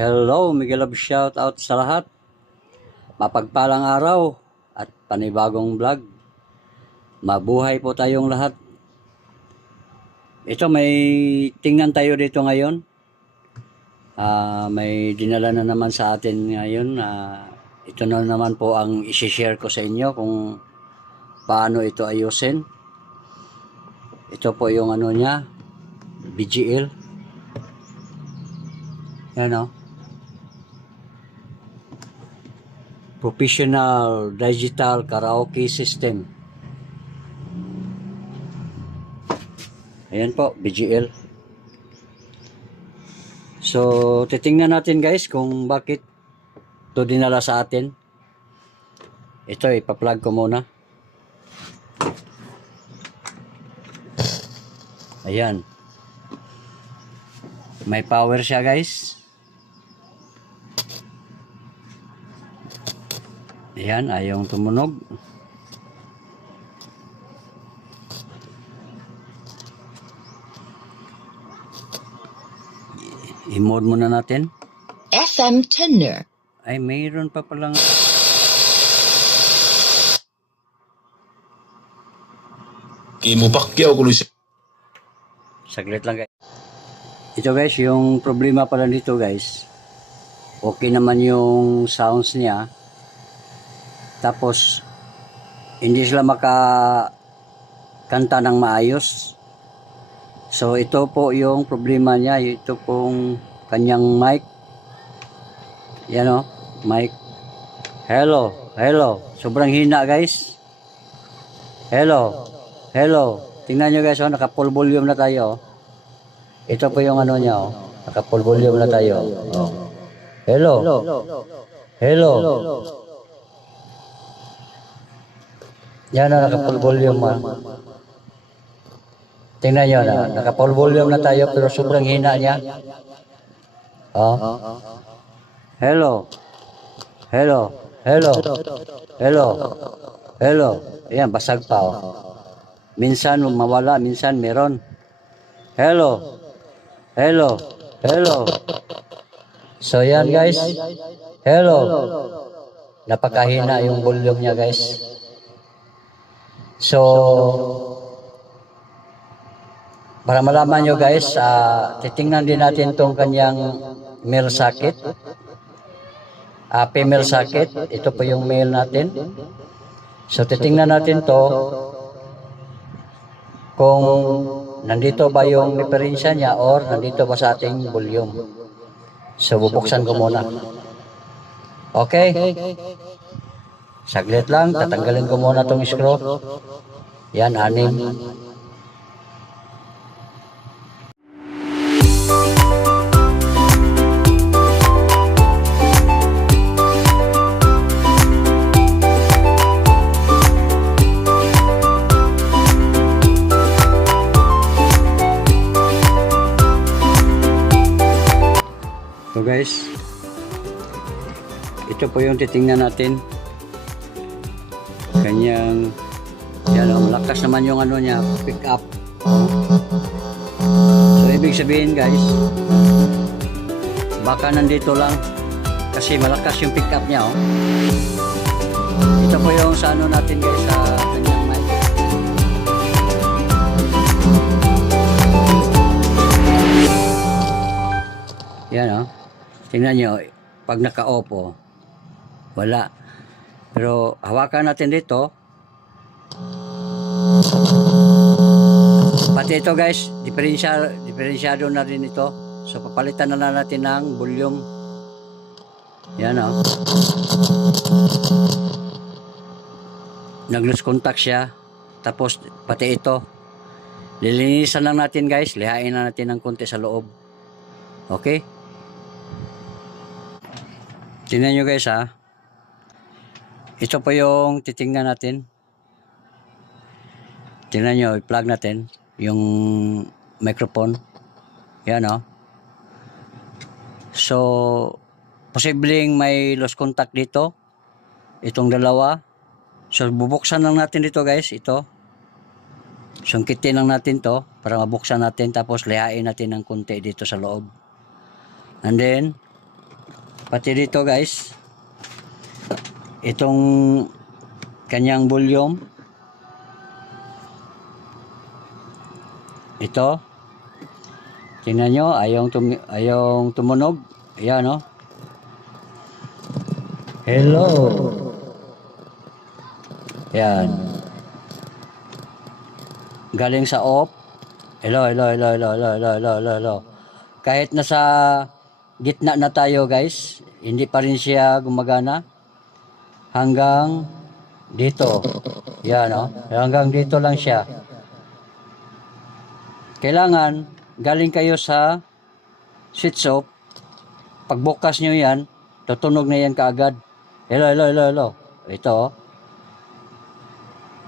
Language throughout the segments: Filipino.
Hello, Miguel Love, shout out sa lahat. Mapagpalang araw at panibagong vlog. Mabuhay po tayong lahat. Ito, may tingnan tayo dito ngayon. May dinala na naman sa atin ngayon. Ito na naman po ang isi-share ko sa inyo kung paano ito ayusin. Ito po yung ano niya, BGL. Yan o. Professional Digital Karaoke System. Ayan po, BGL. So, titingnan natin guys kung bakit ito dinala sa atin. Ito, ipa-plug ko muna. Ayan. May power siya guys. Ayan, ayaw tumunog. I-mode muna natin. FM tuner. Ay, mayroon pa palang... Imo Pacquiao ko Luis. Saglit lang guys. Ito guys, yung problema pala dito guys. Okay naman yung sounds niya. Tapos, hindi sila makakanta ng maayos. So, ito po yung problema niya. Ito pong kanyang mic. Yan o, mic. Hello, hello. Sobrang hina guys. Hello, hello. Tingnan nyo guys, naka-full volume na tayo. Ito po yung ano niya, naka-full volume na tayo. Hello, hello. Yan na, naka-full volume man. Tingnan nyo na, naka-full volume na tayo pero sobrang hina niya. Hello. Hello. Hello. Hello. Hello. Ayan, basag pa Minsan mawala, minsan meron. Hello. Hello. Hello. So yan guys. Hello. Napakahina yung volume niya guys. So, para malaman nyo guys, titingnan din natin tong kanyang male socket. Female socket. Ito po yung male natin. So, titingnan natin to kung nandito ba yung diferensya niya or nandito ba sa ating volume. So, bubuksan ko muna. Okay? Saglit lang, tatanggalin ko muna itong screw. Yan, 6. So guys, ito po yung titingnan natin. Kanyang yan, malakas naman yung ano niya, pick up. So ibig sabihin guys, baka nandito lang kasi malakas yung pick up niya Ito po yung sa ano natin guys, sa kanyang mic. Yan tingnan nyo, pag naka-off wala. Pero hawakan natin dito. Pati ito guys, diferensyado na rin ito. So papalitan na natin ng volume. Yan nag-lose contact siya. Tapos pati ito. Lilinisan lang natin guys. Lihain na natin ng konti sa loob. Okay? Tingnan nyo guys Ito po yung titingnan natin. Tingnan nyo, i-plug natin yung microphone. Yan So, posibleng may lost contact dito. Itong dalawa. So, bubuksan lang natin dito guys. Ito. Sungkitin lang natin to para mabuksan natin. Tapos lihain natin ng konti dito sa loob. And then, Pati dito guys, itong kanyang volume, ito, tingnan nyo, ayaw tumunog. Ayan, no? Hello. Ayan. Galing sa off. Hello. Kahit nasa gitna na tayo guys, hindi pa rin siya gumagana. Hanggang dito. Yan, no? Hanggang dito lang siya. Kailangan galing kayo sa switch off. Pagbukas nyo yan, tutunog na yan kaagad. Hello. Ito, oh.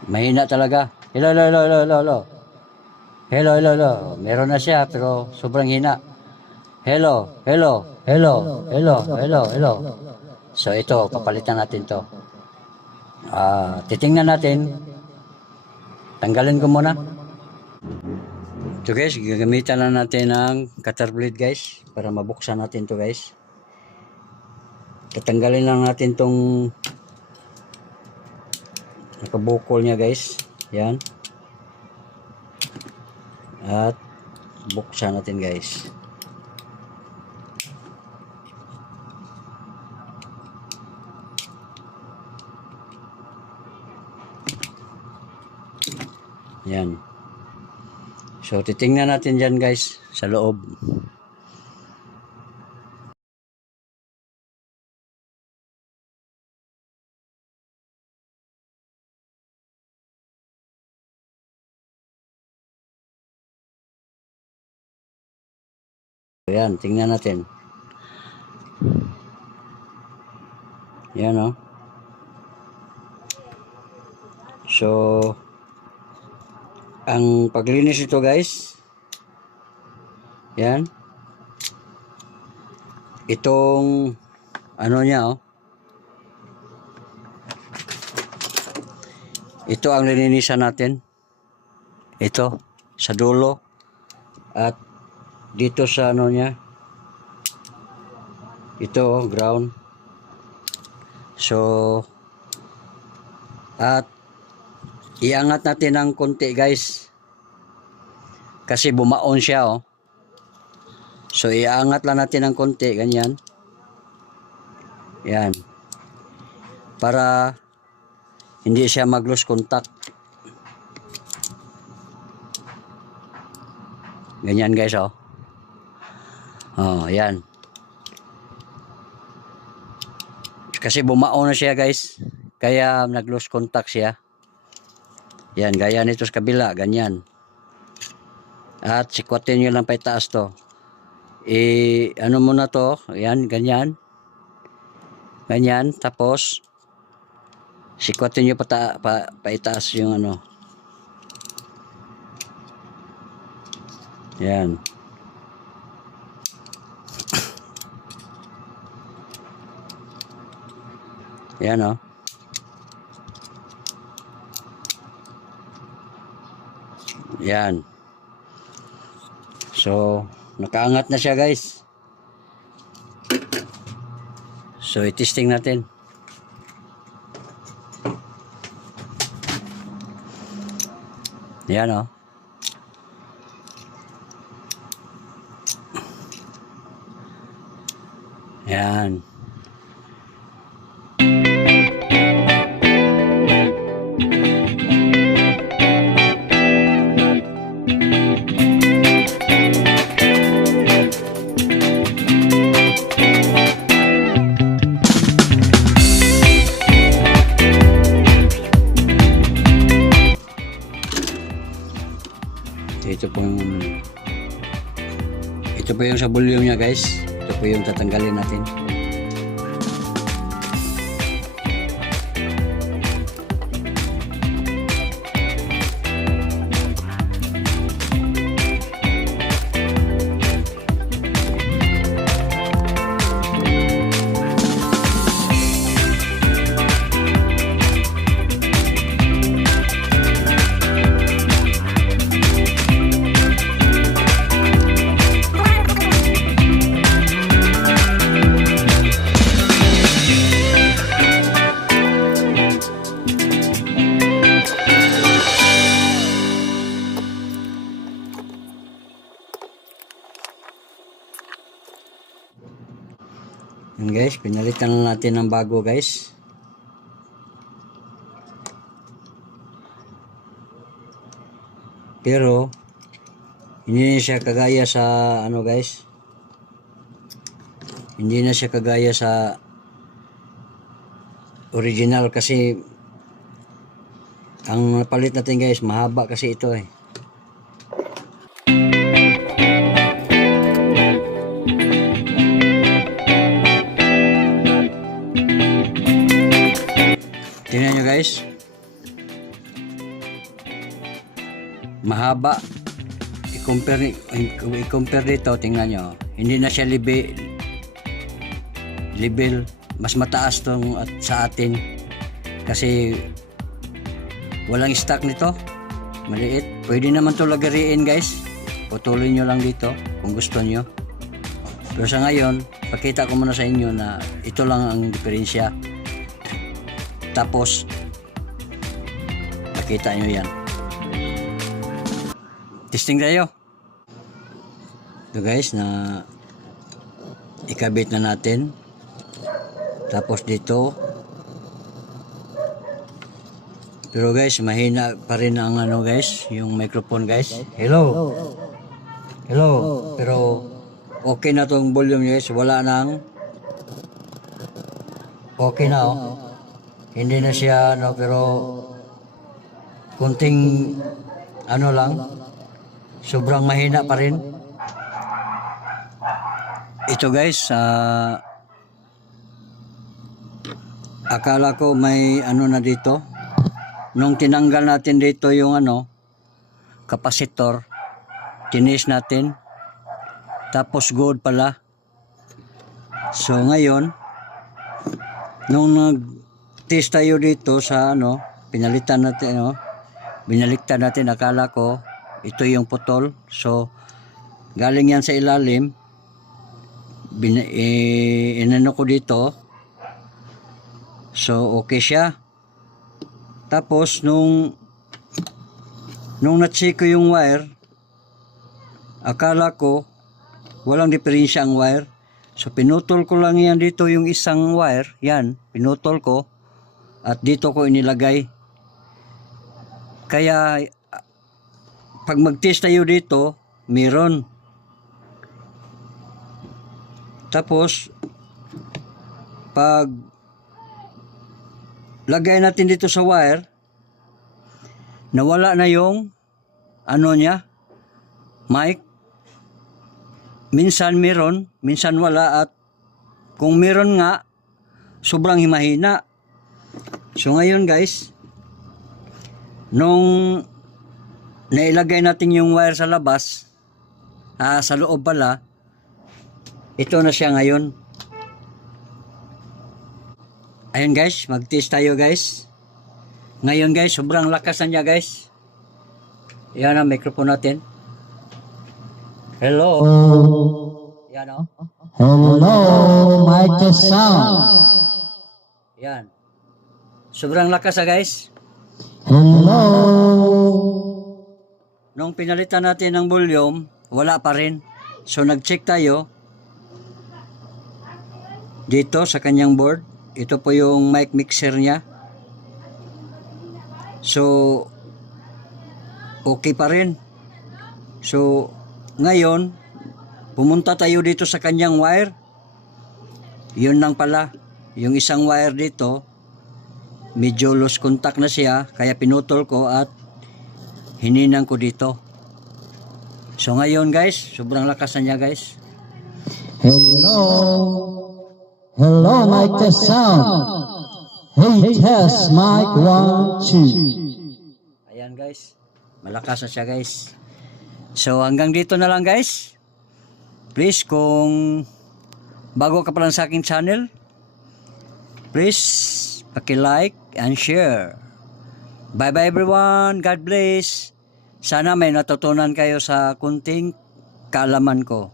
Mahina talaga. Hello. Meron na siya, pero sobrang hina. Hello. So, ito, papalitan natin to. Titingnan natin. Tanggalin ko muna. So guys, gagamitan na natin ng cutter blade guys para mabuksan natin to guys. Tatanggalin lang natin tong nakabukol niya guys. Yan. At buksan natin guys. Yan. So, titingnan natin dyan guys, sa loob. So, yan, tingnan natin. Yan, oh. So, ang paglinis ito guys, yan, itong ano niya, oh, ito ang lilinisan natin, ito sa dulo at dito sa ano niya, ito, oh, ground. So at iangat natin ng konti guys. Kasi bumaon siya, oh. So iangat lang natin ng konti, ganyan. Yan. Para hindi siya mag-lose contact. Ganyan guys, oh. Oh, yan. Kasi bumaon na siya guys. Kaya nag-lose contact siya. Yan, gaya nito sa kabila, ganyan. At sikwatin nyo lang pa itaas to. Ano muna to, yan, ganyan. Ganyan, tapos sikwatin nyo pa itaas yung ano. Yan. Yan, oh. Yan. So, nakaangat na siya guys. So, i-testing natin. Yan, oh. Yan. Ito po yung sa volume niya guys. Ito po yung tatanggalin natin. Yun guys, pinalitan na natin ng bago guys. Pero hindi na siya kagaya sa ano guys. Hindi na siya kagaya sa original kasi ang napalit natin guys, mahaba kasi ito eh. Tingnan nyo guys. Mahaba. I-compare dito, tingnan nyo. Hindi na siya level. Mas mataas tong sa atin. Kasi walang stock nito. Maliit. Pwede naman to lagariin guys. Putulin nyo lang dito kung gusto nyo. Pero sa ngayon, pakita ko muna sa inyo na ito lang ang diferensya. Tapos nakita nyo yan. Testing tayo. Ito guys, na ikabit na natin. Tapos dito. Pero guys, mahina pa rin ang ano guys, yung microphone guys. Hello. Pero okay na tong volume guys. Wala nang okay na oh. Hindi na siya ano, pero kunting ano lang, sobrang mahina pa rin. Ito guys, akala ko may ano na dito. Nung tinanggal natin dito yung ano, capacitor, tinis natin. Tapos good pala. So ngayon, nung test tayo dito sa ano, pinalitan natin ano, binaliktad natin, akala ko ito yung putol. So galing yan sa ilalim, inano ko dito. So okay siya. Tapos nung na-check ko yung wire, akala ko walang diferensya ang wire. So pinutol ko lang yan dito, yung isang wire, yan, pinutol ko. At dito ko inilagay. Kaya pag mag-test tayo dito, meron. Tapos pag lagay natin dito sa wire, nawala na yung ano niya, mic. Minsan meron, minsan wala, at kung meron nga, sobrang himahina. So ngayon guys, nung nailagay natin yung wire sa labas, sa loob pala, ito na siya ngayon. Ayun guys, mag-test tayo guys. Ngayon guys, sobrang lakas na niya guys. Yan ang microphone natin. Hello. Yan o. Hello, mic test sound. Yan. Sobrang lakas guys. Hello. Nung pinalitan natin ng volume, wala pa rin. So nag-check tayo dito sa kanyang board. Ito po yung mic mixer niya. So okay pa rin. So ngayon, pumunta tayo dito sa kanyang wire. Yun lang pala, yung isang wire dito medyo loose contact na siya, kaya pinutol ko at hininang ko dito. So ngayon guys, sobrang lakas na niya guys. Hello. Hello, mic test sound. Hey, test, mic 1, 2. Ayan guys, malakas na siya guys. So hanggang dito na lang guys. Please, kung bago ka pa lang sa aking channel, please paki-like and share. Bye bye everyone, God bless. Sana may natutunan kayo sa kunting kaalaman ko.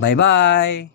Bye bye.